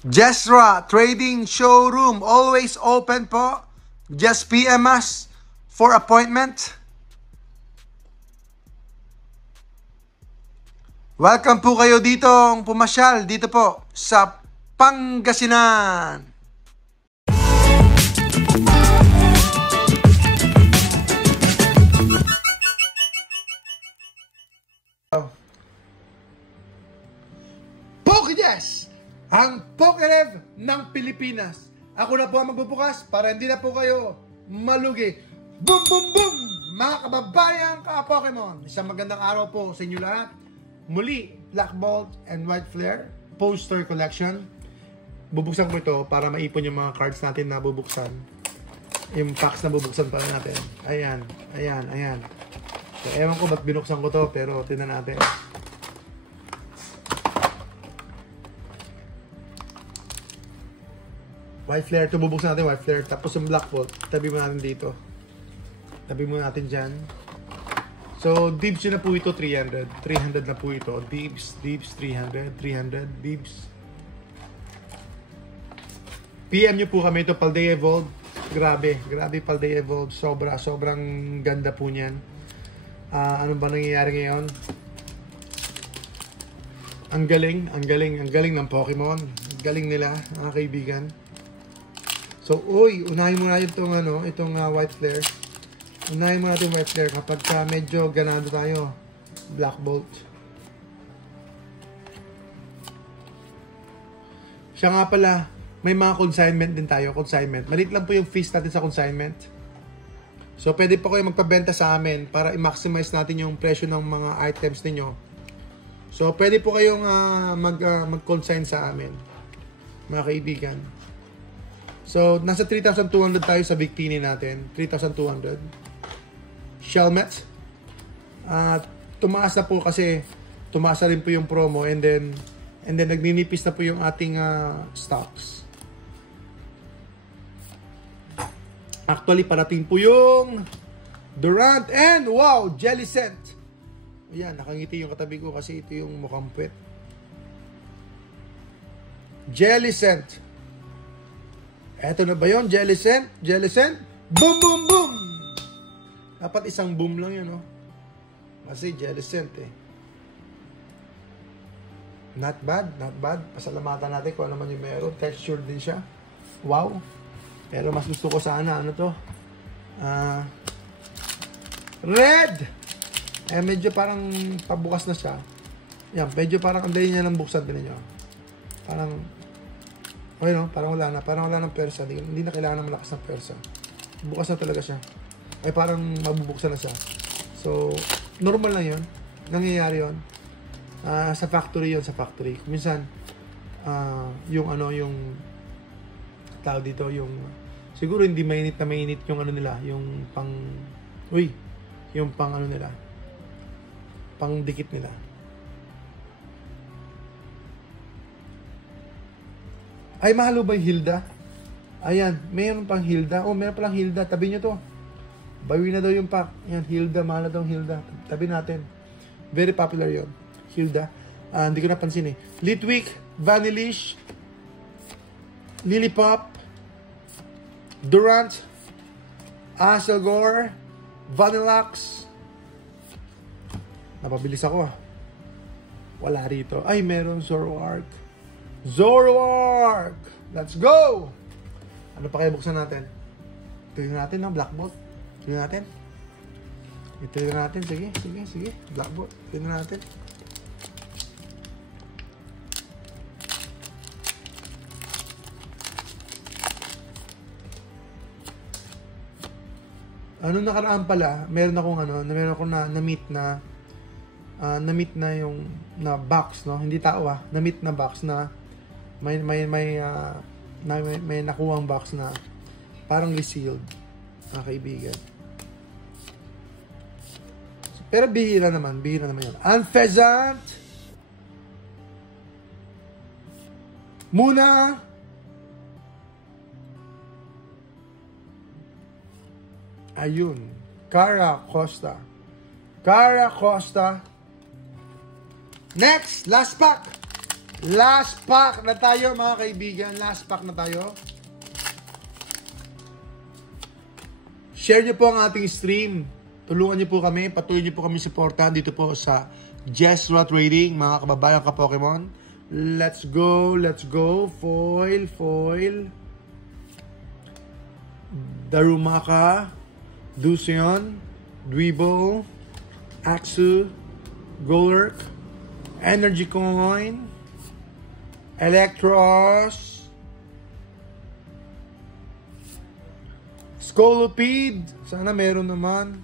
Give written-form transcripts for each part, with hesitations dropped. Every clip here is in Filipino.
Jesra Trading Showroom, always open po. Just PM us for appointment. Welcome po kayo ditong pumasyal dito po sa Pangasinan. PokeJess, ang PokeRev ng Pilipinas. Ako na po ang magbubukas para hindi na po kayo malugi. Boom, boom, boom! Mga kababayan ka-Pokemon, isang magandang araw po sa inyo lahat. Muli, Black Bolt and White Flare Poster Collection. Bubuksan ko ito para maipon yung mga cards natin na bubuksan. Yung packs na bubuksan pala natin. Ayan, ayan, ayan. So, ewan ko ba't binuksan ko to, pero tingnan natin. White Flare, ito bubuksan natin White Flare. Tapos yung Black Bolt, tabi mo natin dito. Tabi mo natin dyan. So, Dibs yun na po ito, 300. 300 na po ito. Dibs, 300, 300, Dibs. PM nyo po kami ito, Paldea Evolved. Grabe, grabe Paldea Evolved. Sobrang ganda po niyan. Ano ba nangyayari ngayon? Ang galing ng Pokemon. Ang galing nila, mga kaibigan. So, unahin mo na itong White Flare. Unahin mo natin White Flare kapag medyo ganado tayo. Black Bolt. Siya nga pala, may mga consignment din tayo. Consignment. Maliit lang po yung fees natin sa consignment. So, pwede po kayo magpabenta sa amin para i-maximize natin yung presyo ng mga items ninyo. So, pwede po kayong mag-consign sa amin, mga kaibigan. So, nasa 3,200 tayo sa Victini natin. 3,200. Shelmet. Tumaas na po kasi tumaas na rin po yung promo and then nagninipis na po yung ating stocks. Actually, parating po yung Durant and wow, Jellicent. Ayan, nakangiti yung katabi ko kasi ito yung mukhang puwet. Jellicent. Eto na ba yun? Jellicent? Jellicent? Boom, boom, boom! Dapat isang boom lang yun, no? Kasi Jellicent, eh. Not bad, not bad. Pasalamatan natin kung ano man yung meron. Texture din siya. Wow! Pero mas gusto ko sana, ano to? Red! Eh, medyo parang pabukas na siya. Yan, medyo parang ang dali niya ng buksan din niyo. Parang... Okay, no? Parang wala na. Parang wala ng persa. Hindi na kailangan ng malakas ng persa. Bukas na talaga siya. Ay parang mabubuksan na siya. So, normal lang yun. Nangyayari yun. Sa factory yun, sa factory. Minsan, yung tao dito, yung siguro hindi mainit na mainit yung ano nila, yung yung pang ano nila, pang dikit nila. Ay, mahalo ba yung Hilda? Ayan, mayroon pang Hilda. Oh, mayroon palang Hilda. Tabi nyo to. Bawi na daw yung pack. Ayan, Hilda. Mahal na daw Hilda. Tabi natin. Very popular yon Hilda. Hindi ko napansin eh. Litwick, Vanillish, Lilipop, Durant, Aselgor, Vanillax. Napabilis ako ah. Wala rito. Ay, meron Zoroark. Zoroark! Let's go! Ano pa kaya buksan natin? Tignan natin ng Black Bolt. Tignan natin. Tignan natin. Sige. Black Bolt. Tignan natin. Ano nakaraan pala, meron akong na-meet na yung na box, no? Hindi tao na-meet na box na may nakuhang box na parang resealed, mga kaibigan. Pero bihira naman yun. Unpheasant muna. Ayun, Cara Costa. Next, last pack. Last pack na tayo mga kaibigan. Last pack na tayo. Share nyo po ang ating stream. Tulungan nyo po kami. Patuloy nyo po kami supportahan dito po sa Jesra Trading, mga kababayan ka-Pokemon. Let's go. Let's go. Foil. Foil. Darumaka. Dusion. Dweeble. Axu. Golurk. Energy Coin. Electros. Scolipede. Sana meron naman.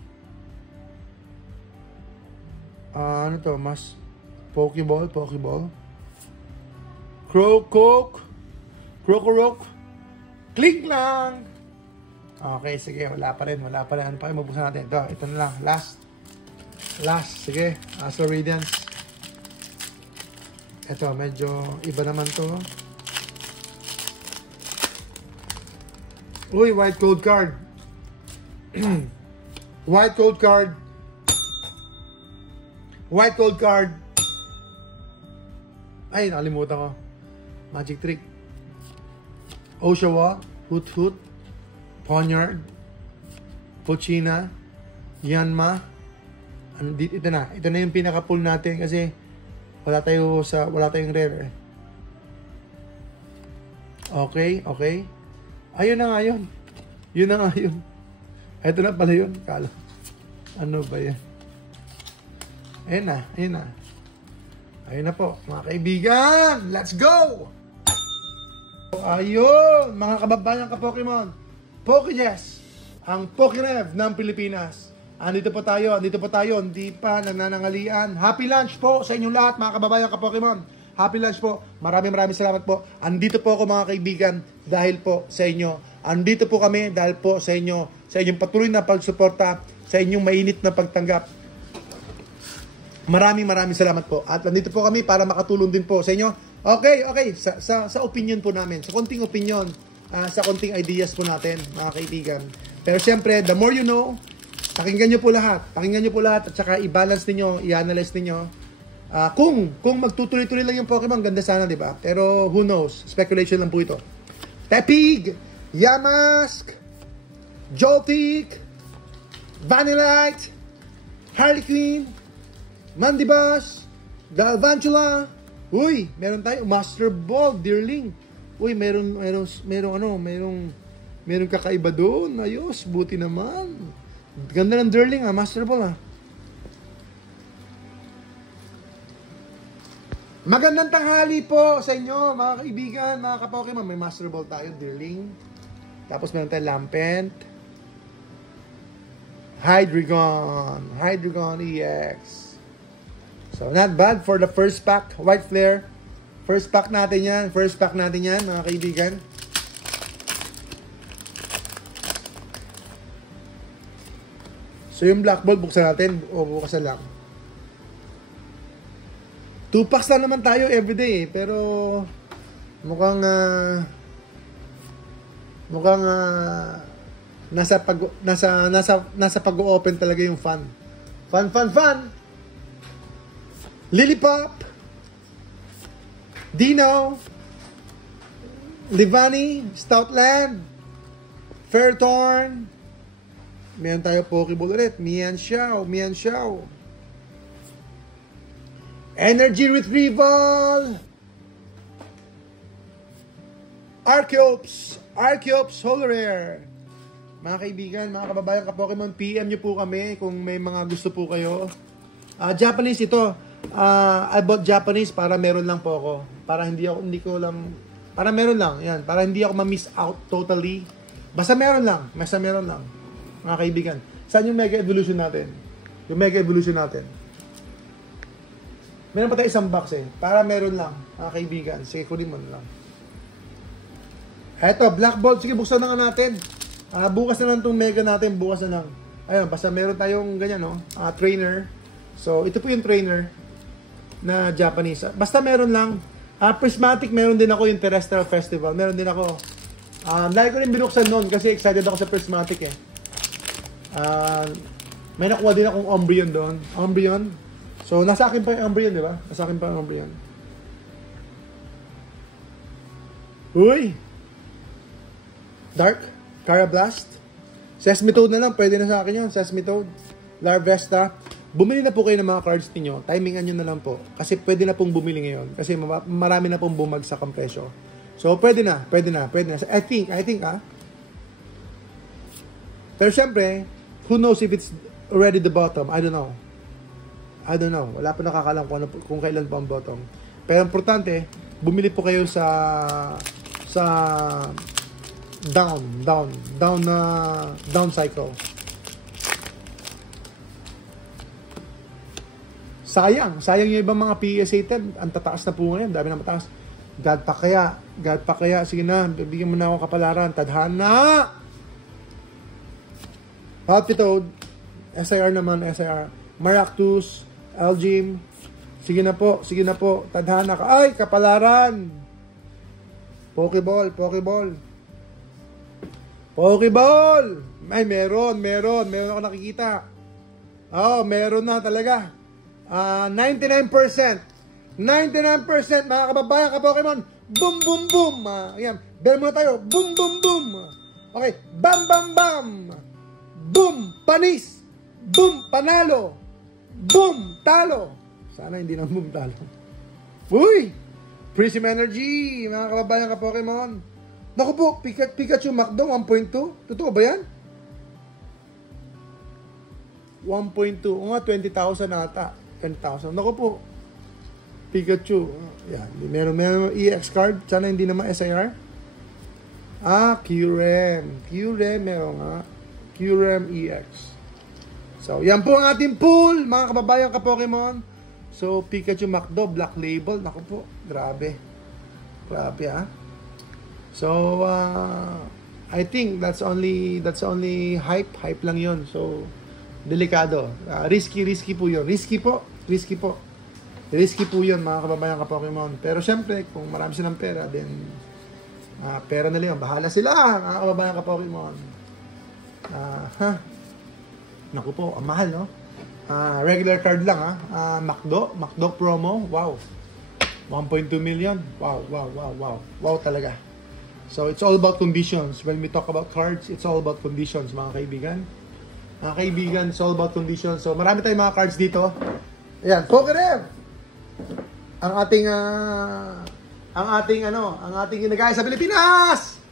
Ano to? Mas Pokeball. Crocoke. Krokorok. Click lang. Okay, sige. Wala pa rin. Ano pa rin? Mabuksan natin. Ito na lang. Last. Sige. Astro Radiance. Ito, medyo iba naman to. Uy, white code card. White code card. White code card. Ay, nakalimutan ko. Magic trick. Oshawa. Hoot. Ponyard. Pochina. Yanma. Ito na yung pinaka-pull natin kasi wala tayong rare. Okay. Ayun na nga yun. Yun na nga yun. Ito na pala yun. Kala. Ano ba yan? Ayun na po. Mga kaibigan, let's go! Ayun, mga kababayan ka-Pokemon. Pokejess, ang Pokerev ng Pilipinas. Andito po tayo, hindi pa nananangalian. Happy lunch po sa inyong lahat, mga kababayan ka-Pokemon. Happy lunch po. Maraming salamat po. Andito po ako, mga kaibigan, dahil po sa inyo. Andito po kami dahil po sa inyo, sa inyong patuloy na pagsuporta, sa inyong mainit na pagtanggap. Maraming salamat po. At nandito po kami para makatulong din po sa inyo. Okay. Sa opinion po namin, sa konting opinion, sa konting ideas po natin, mga kaibigan. Pero siyempre, the more you know, pakinggan nyo po lahat at saka i-balance ninyo, i-analyze ninyo. Kung magtutuloy-tuloy lang yung Pokemon, ganda sana, di ba? Pero who knows? Speculation lang po ito. Tepig, Yamask, Joltik, Vanillite, Harlequin, Mandibas, Galvantula. Uy, meron tayo Master Ball, Deerling. Uy, meron kakaiba doon. Ayos, buti naman. Ganda ng Deerling, Master Ball, Magandang tanghali po sa inyo, mga kaibigan, mga ka-Pokemon. May Master Ball tayo, Deerling. Tapos meron tayong Lampent. Hydreigon EX. So, not bad for the first pack. White Flare. First pack natin yan, mga kaibigan. So, yung Black Ball, buksan natin. O, bukas na lang. 2 packs lang naman tayo everyday. Pero, mukhang nasa pag-open talaga yung fun. Fun. Lilipop, Dino, Livani, Stoutland, Fairthorn. Meron tayo Pokeball ulit. Mian Xiao. Energy Retrieval, Archeops, Holo Rare. Mga kaibigan, mga kababayan ka-Pokemon, PM nyo po kami kung may mga gusto po kayo. Japanese ito. I bought Japanese para meron lang po ako. Para para meron lang. Yan, para hindi ako ma-miss out totally. Basta meron lang. Mga kaibigan. Saan yung Mega Evolution natin? Meron pa tayo isang box Para meron lang, mga kaibigan. Sige, kunin mo na lang. Eto, Black Ball. Sige, buksan na nga natin. Bukas na lang itong Mega natin. Ayun, basta meron tayong ganyan, trainer. So, ito po yung trainer na Japanese. Basta meron lang. Prismatic, meron din ako yung Terrestrial Festival. Meron din ako. Lagi ko rin binuksan noon kasi excited ako sa Prismatic may nakuha din akong Umbreon doon. So, nasa akin pa yung Umbreon, di ba? Uy! Dark, Carablast. Sesame Toad na lang, pwede na sa akin yun. Sesame Toad, Larvesta. Bumili na po kayo ng mga cards ninyo. Timingan nyo na lang po. Kasi pwede na pong bumili ngayon. Kasi marami na pong bumagsak ang presyo. So, pwede na. I think, Pero syempre, who knows if it's already the bottom? I don't know. Wala pa nakakalam kung kailan pa ang bottom. Pero importante, bumili po kayo sa down cycle. Sayang yung ibang mga PSA 10. Ang tataas na po ngayon. Dami na mataas. God pa kaya. Sige na, bibigyan mo na ako kapalaran. Tadhana! Happy Toad. SIR naman, SIR. Maractus. Elgin. Sige na po. Tadhana ka. Ay, kapalaran! Pokeball. Ay, meron ako nakikita. Meron na talaga. 99%. 99% mga kababayan ka Pokemon. Boom, boom, boom. Ayan. Bell muna tayo. Boom, boom, boom. Okay. Bam, bam, bam. Boom, panis. Boom, panalo. Boom, talo. Sana hindi na boom, talo. Uy! Prism Energy, mga kababayan ka Pokemon. Naku po, Pikachu Macdo 1.2. Totoo ba yan? 1.2. O nga, 20,000 ata. 10,000. Naku po. Pikachu. Yan. Meron EX card. Sana hindi naman SIR. QREM. Meron nga. QREM EX. So, yan po ang ating pool, mga kababayan ka Pokemon. So, Pikachu Macdo, Black Label. Naku po. Grabe So, I think that's only hype lang yon. So, delikado. Risky po yun. Risky po yun, mga kababayan ka Pokemon. Pero syempre, kung marami silang pera, then pera na lang. Bahala sila, mga kababayan ka Pokemon. Naku po, ang mahal, no? Regular card lang, Macdo promo. Wow. 1.2 million. Wow talaga. So, it's all about conditions. When we talk about cards, it's all about conditions, mga kaibigan. It's all about conditions. So, marami tayong mga cards dito. Ayan, Pokerev! Ang ating ginagaya sa Pilipinas!